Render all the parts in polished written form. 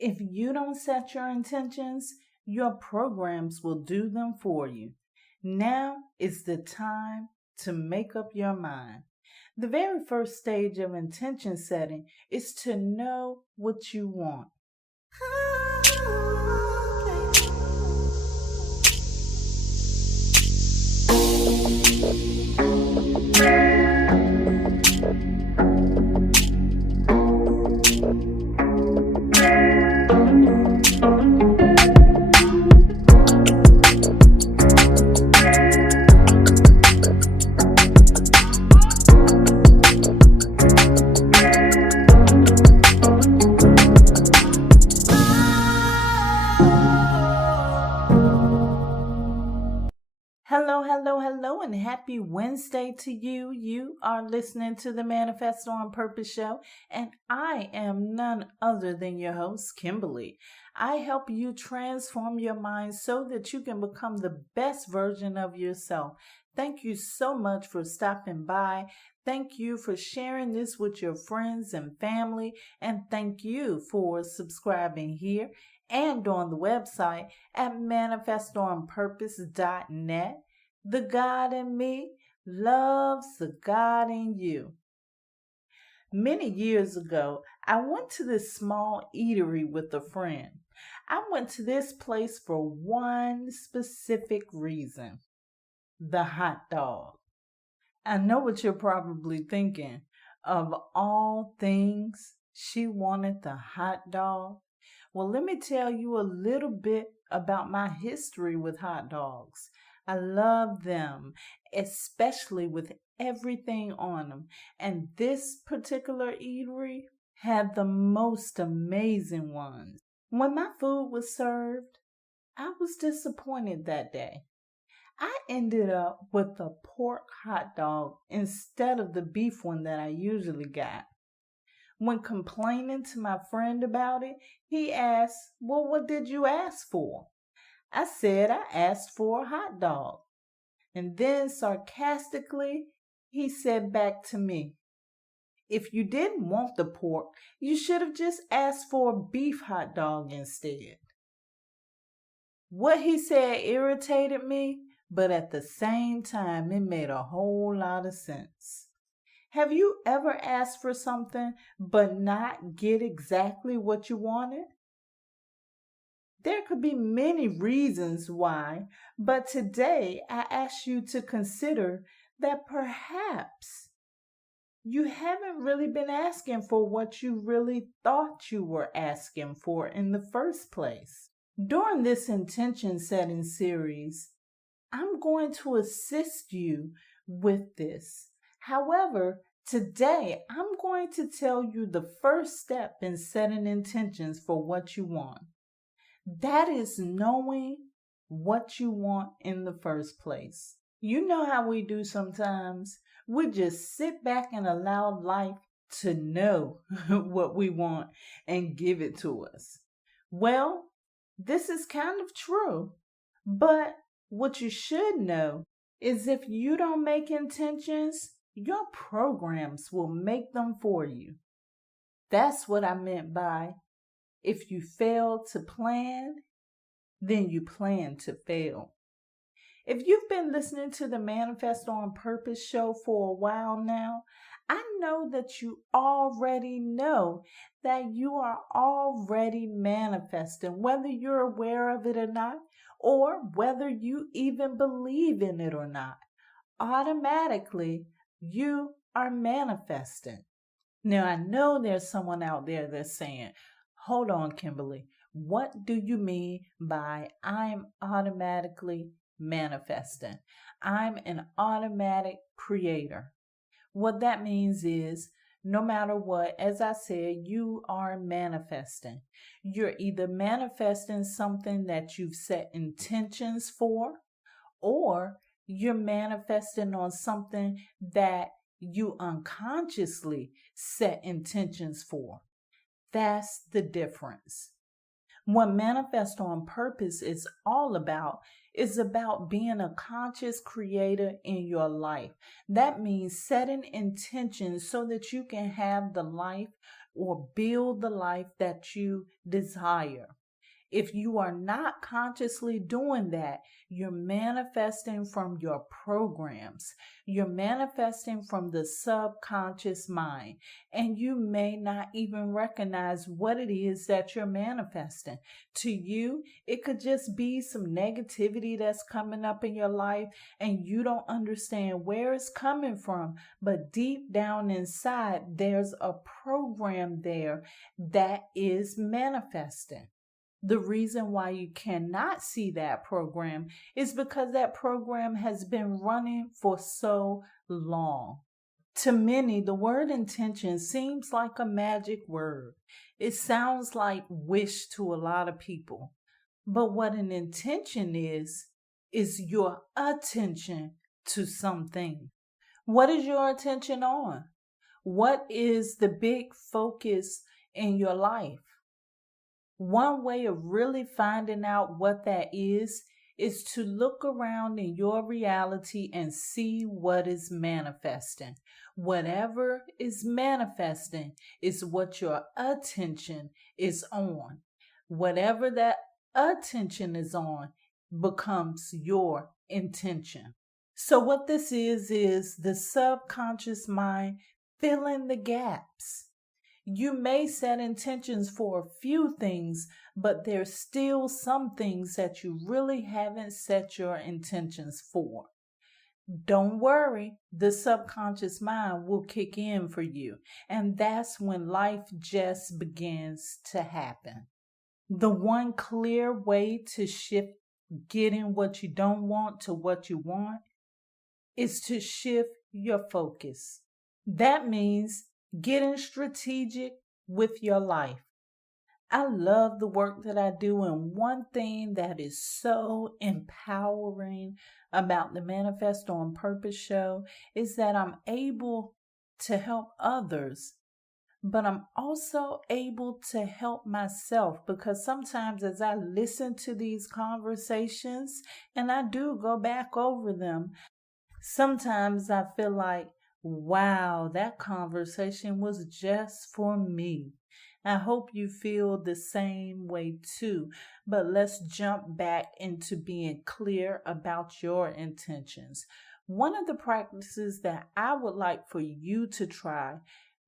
If you don't set your intentions, your programs will do them for you. Now is the time to make up your mind. The very first stage of intention setting is to know what you want. Hello, and happy Wednesday to you. You are listening to the Manifesto on Purpose show, and I am none other than your host, Kimbaley. I help you transform your mind so that you can become the best version of yourself. Thank you so much for stopping by. Thank you for sharing this with your friends and family, and thank you for subscribing here and on the website at manifestonpurpose.net. The God in me loves the God in you. Many years ago, I went to this small eatery with a friend. I went to this place for one specific reason: the hot dog. I know what you're probably thinking. Of all things, she wanted the hot dog. Well, let me tell you a little bit about my history with hot dogs. I love them, especially with everything on them. And this particular eatery had the most amazing ones. When my food was served, I was disappointed that day. I ended up with a pork hot dog instead of the beef one that I usually got. When complaining to my friend about it, he asked, "Well, what did you ask for?" I said I asked for a hot dog. And then sarcastically, he said back to me, "If you didn't want the pork, you should have just asked for a beef hot dog instead." What he said irritated me, but at the same time, it made a whole lot of sense. Have you ever asked for something but not get exactly what you wanted? There could be many reasons why, but today I ask you to consider that perhaps you haven't really been asking for what you really thought you were asking for in the first place. During this intention setting series, I'm going to assist you with this. However, today I'm going to tell you the first step in setting intentions for what you want. That is knowing what you want in the first place. You know how we do sometimes. We just sit back and allow life to know what we want and give it to us. Well, this is kind of true, but what you should know is if you don't make intentions, your programs will make them for you. That's what I meant by if you fail to plan, then you plan to fail. If you've been listening to the Manifest on Purpose show for a while now, I know that you already know that you are already manifesting, whether you're aware of it or not, or whether you even believe in it or not. Automatically, you are manifesting. Now, I know there's someone out there that's saying, "Hold on, Kimberly, what do you mean by I'm automatically manifesting? I'm an automatic creator." What that means is, no matter what, as I said, you are manifesting. You're either manifesting something that you've set intentions for, or you're manifesting on something that you unconsciously set intentions for. That's the difference. What Manifest on Purpose is all about is about being a conscious creator in your life. That means setting intentions so that you can have the life or build the life that you desire. If you are not consciously doing that, you're manifesting from your programs. You're manifesting from the subconscious mind, and you may not even recognize what it is that you're manifesting. To you, it could just be some negativity that's coming up in your life, and you don't understand where it's coming from. But deep down inside, there's a program there that is manifesting. The reason why you cannot see that program is because that program has been running for so long. To many, the word intention seems like a magic word. It sounds like wish to a lot of people. But what an intention is your attention to something. What is your attention on? What is the big focus in your life? One way of really finding out what that is to look around in your reality and see what is manifesting. Whatever is manifesting is what your attention is on. Whatever that attention is on becomes your intention. So, what this is the subconscious mind filling the gaps. You may set intentions for a few things, but there's still some things that you really haven't set your intentions for. Don't worry, the subconscious mind will kick in for you, and that's when life just begins to happen. The one clear way to shift getting what you don't want to what you want is to shift your focus. That means getting strategic with your life. I love the work that I do, and one thing that is so empowering about the Manifest on Purpose show is that I'm able to help others, but I'm also able to help myself, because sometimes as I listen to these conversations and I do go back over them, sometimes I feel like, wow, that conversation was just for me. I hope you feel the same way too. But let's jump back into being clear about your intentions. One of the practices that I would like for you to try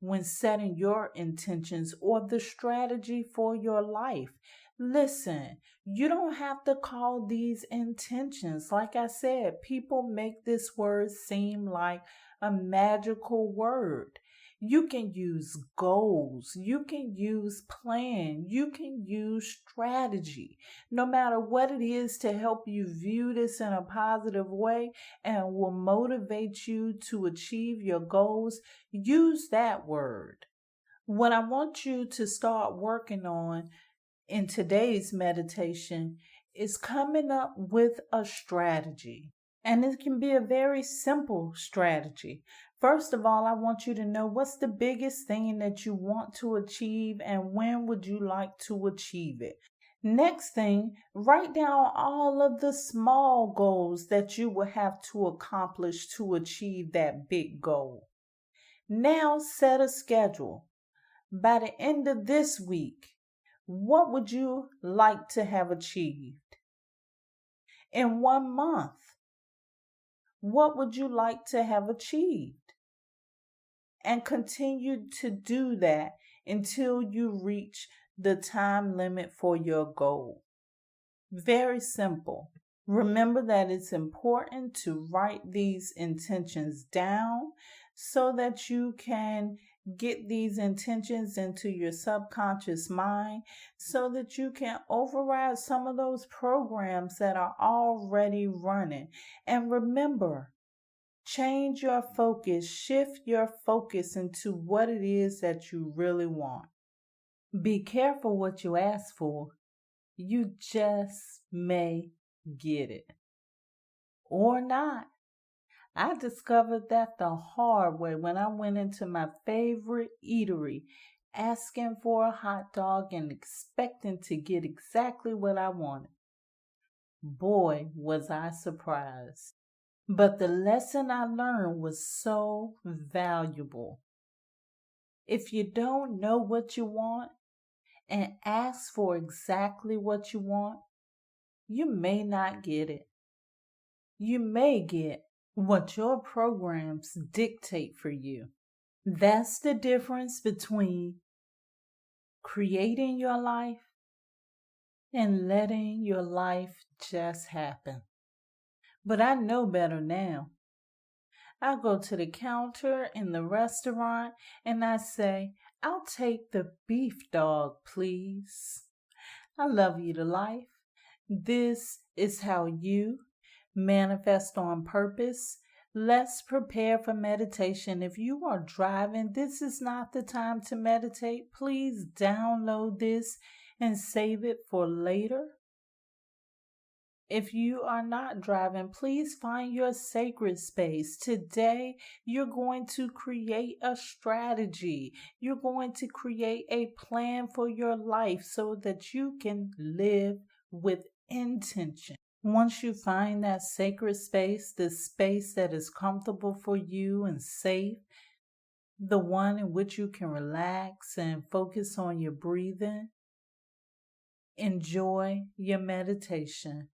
when setting your intentions or the strategy for your life. Listen, you don't have to call these intentions. Like I said, people make this word seem like a magical word. You can use goals, you can use plan, you can use strategy. No matter what it is to help you view this in a positive way and will motivate you to achieve your goals, use that word. What I want you to start working on in today's meditation is coming up with a strategy. And it can be a very simple strategy. First of all, I want you to know what's the biggest thing that you want to achieve and when would you like to achieve it. Next thing, write down all of the small goals that you will have to accomplish to achieve that big goal. Now set a schedule. By the end of this week, what would you like to have achieved? In 1 month, what would you like to have achieved? And continue to do that until you reach the time limit for your goal. Very simple. Remember that it's important to write these intentions down so that you can get these intentions into your subconscious mind so that you can override some of those programs that are already running. And remember, change your focus, shift your focus into what it is that you really want. Be careful what you ask for. You just may get it. Or not. I discovered that the hard way when I went into my favorite eatery asking for a hot dog and expecting to get exactly what I wanted. Boy, was I surprised. But the lesson I learned was so valuable. If you don't know what you want and ask for exactly what you want, you may not get it. You may get what your programs dictate for you. That's the difference between creating your life and letting your life just happen. But I know better now. I go to the counter in the restaurant and I say, I'll take the beef dog, please. I love you to life. This is how you manifest on purpose. Let's prepare for meditation. If you are driving, this is not the time to meditate. Please download this and save it for later. If you are not driving, please find your sacred space. Today, you're going to create a strategy. You're going to create a plan for your life so that you can live with intention. Once you find that sacred space, the space that is comfortable for you and safe, the one in which you can relax and focus on your breathing, enjoy your meditation.